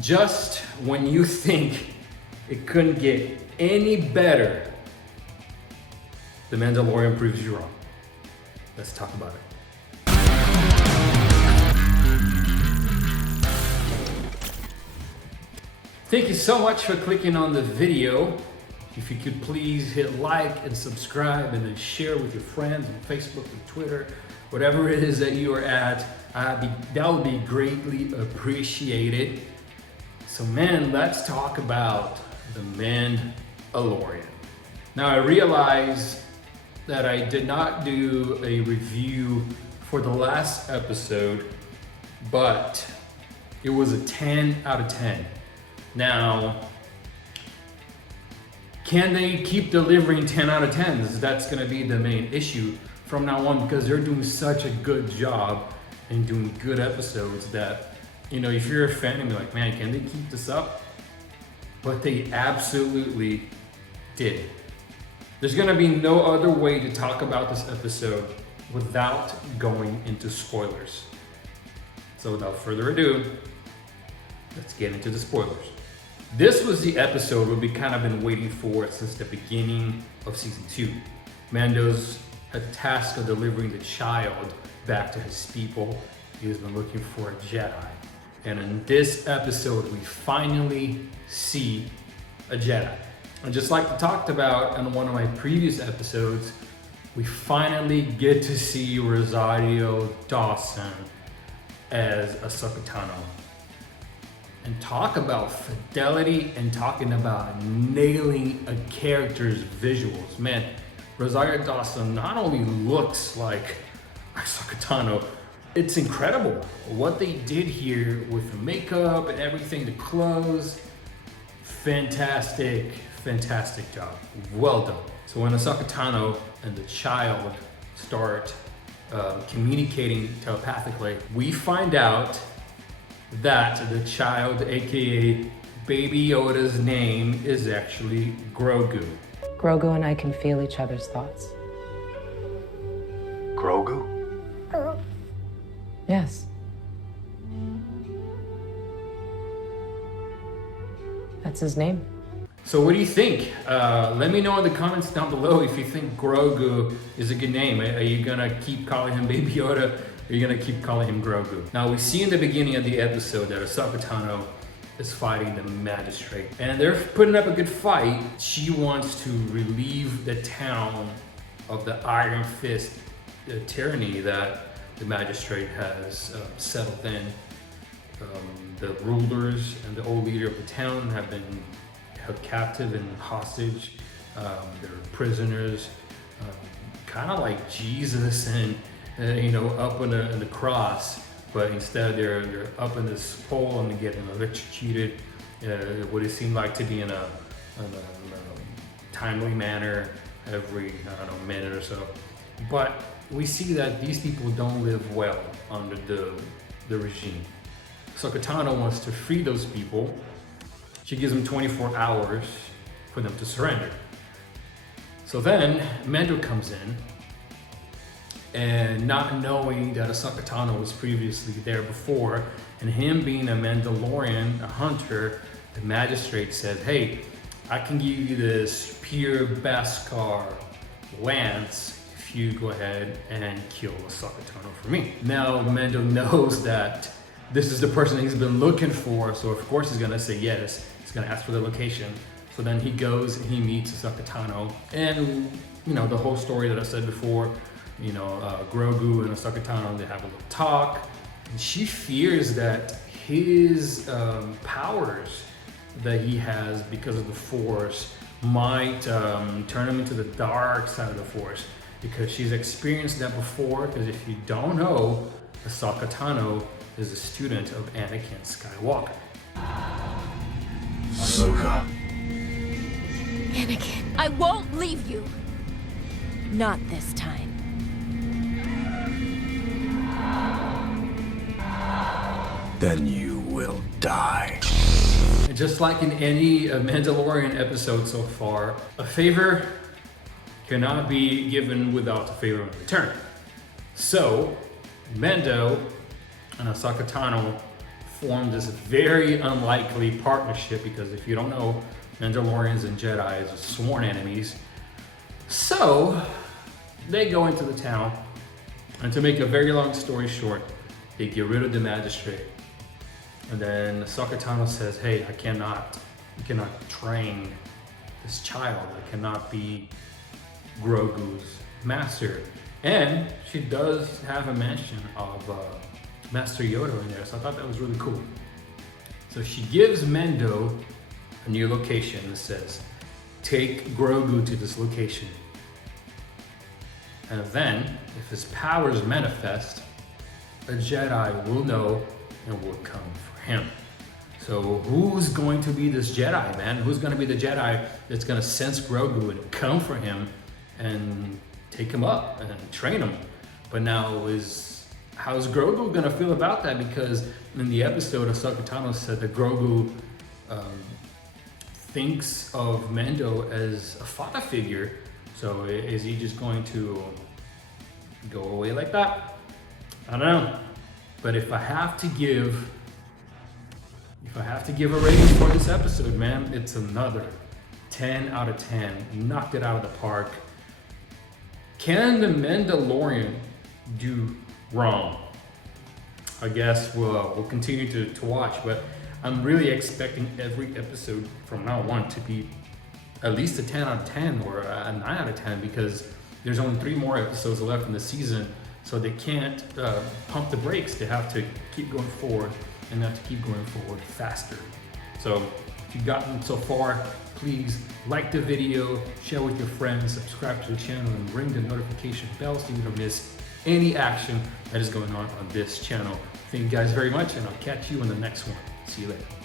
Just when you think it couldn't get any better, The Mandalorian proves you wrong. Let's talk about it. Thank you so much for clicking on the video. If you could please hit like and subscribe and then share with your friends on Facebook and Twitter, whatever it is that you are at, that would be greatly appreciated. So man, let's talk about The Mandalorian. Now I realize that I did not do a review for the last episode, but it was a 10 out of 10. Now, can they keep delivering 10 out of 10s? That's gonna be the main issue from now on, because they're doing such a good job and doing good episodes that, you know, if you're a fan and be like, man, can they keep this up? But they absolutely did. There's gonna be no other way to talk about this episode without going into spoilers. So without further ado, let's get into the spoilers. This was the episode we kind of been waiting for since the beginning of season 2. Mando's had the task of delivering the child back to his people. He has been looking for a Jedi. And in this episode, we finally see a Jedi. And just like we talked about in one of my previous episodes, we finally get to see Rosario Dawson as Ahsoka Tano. And talk about fidelity and talking about nailing a character's visuals. Man, Rosario Dawson not only looks like Ahsoka Tano, it's incredible what they did here with the makeup and everything, the clothes. Fantastic, fantastic job. Well done. So when Ahsoka Tano and the child start communicating telepathically, we find out that the child, aka Baby Yoda's name, is actually Grogu. Grogu and I can feel each other's thoughts. Grogu? Yes. That's his name. So what do you think? Let me know in the comments down below if you think Grogu is a good name. Are you gonna keep calling him Baby Yoda? Or are you gonna keep calling him Grogu? Now we see in the beginning of the episode that Ahsoka Tano is fighting the magistrate. And they're putting up a good fight. She wants to relieve the town of the Iron Fist tyranny that the magistrate has settled in. The rulers and the old leader of the town have been held captive and hostage. They're prisoners, kind of like Jesus and up in the cross, but instead they're up in this pole and getting electrocuted. What it seemed like to be in a timely manner every, minute or so. But we see that these people don't live well under the regime. Ahsoka Tano wants to free those people. She gives them 24 hours for them to surrender. So then Mando comes in, and not knowing that Ahsoka Tano was previously there before, and him being a Mandalorian, a hunter, the magistrate said, hey, I can give you this pure Beskar lance if you go ahead and kill Ahsoka Tano for me. Now Mando knows that this is the person he's been looking for, so of course he's gonna say yes. He's gonna ask for the location. So then he goes and he meets Ahsoka Tano, and the whole story that I said before, Grogu and Ahsoka Tano, they have a little talk, and she fears that his powers that he has because of the Force might turn him into the dark side of the Force, because she's experienced that before. Because if you don't know, Ahsoka Tano is a student of Anakin Skywalker. Ahsoka. Anakin, I won't leave you. Not this time. Then you will die. And just like in any Mandalorian episode so far, a favor cannot be given without a favor in return. So, Mando and Ahsoka Tano form this very unlikely partnership, because if you don't know, Mandalorians and Jedi are sworn enemies. So they go into the town, and to make a very long story short, they get rid of the magistrate. And then Ahsoka Tano says, hey, you cannot train this child. I cannot be Grogu's master. And she does have a mention of Master Yoda in there, so I thought that was really cool. So she gives Mando a new location and says, take Grogu to this location. And then, if his powers manifest, a Jedi will know and will come for him. So who's going to be this Jedi, man? Who's going to be the Jedi that's going to sense Grogu and come for him and take him up and train him? But now, how's Grogu going to feel about that? Because in the episode, Ahsoka Tano said that Grogu thinks of Mando as a father figure. So is he just going to go away like that? I don't know. But if I have to give a rating for this episode, man, it's another 10 out of 10. Knocked it out of the park. Can the Mandalorian do wrong? I guess we'll continue to watch, but I'm really expecting every episode from now on to be at least a 10 out of 10 or a 9 out of 10, because there's only 3 more episodes left in the season, so they can't pump the brakes. They have to keep going forward and have to keep going forward faster. So if you've gotten so far, please like the video, share with your friends, subscribe to the channel, and ring the notification bell so you don't miss any action that is going on this channel. Thank you guys very much, and I'll catch you in the next one. See you later.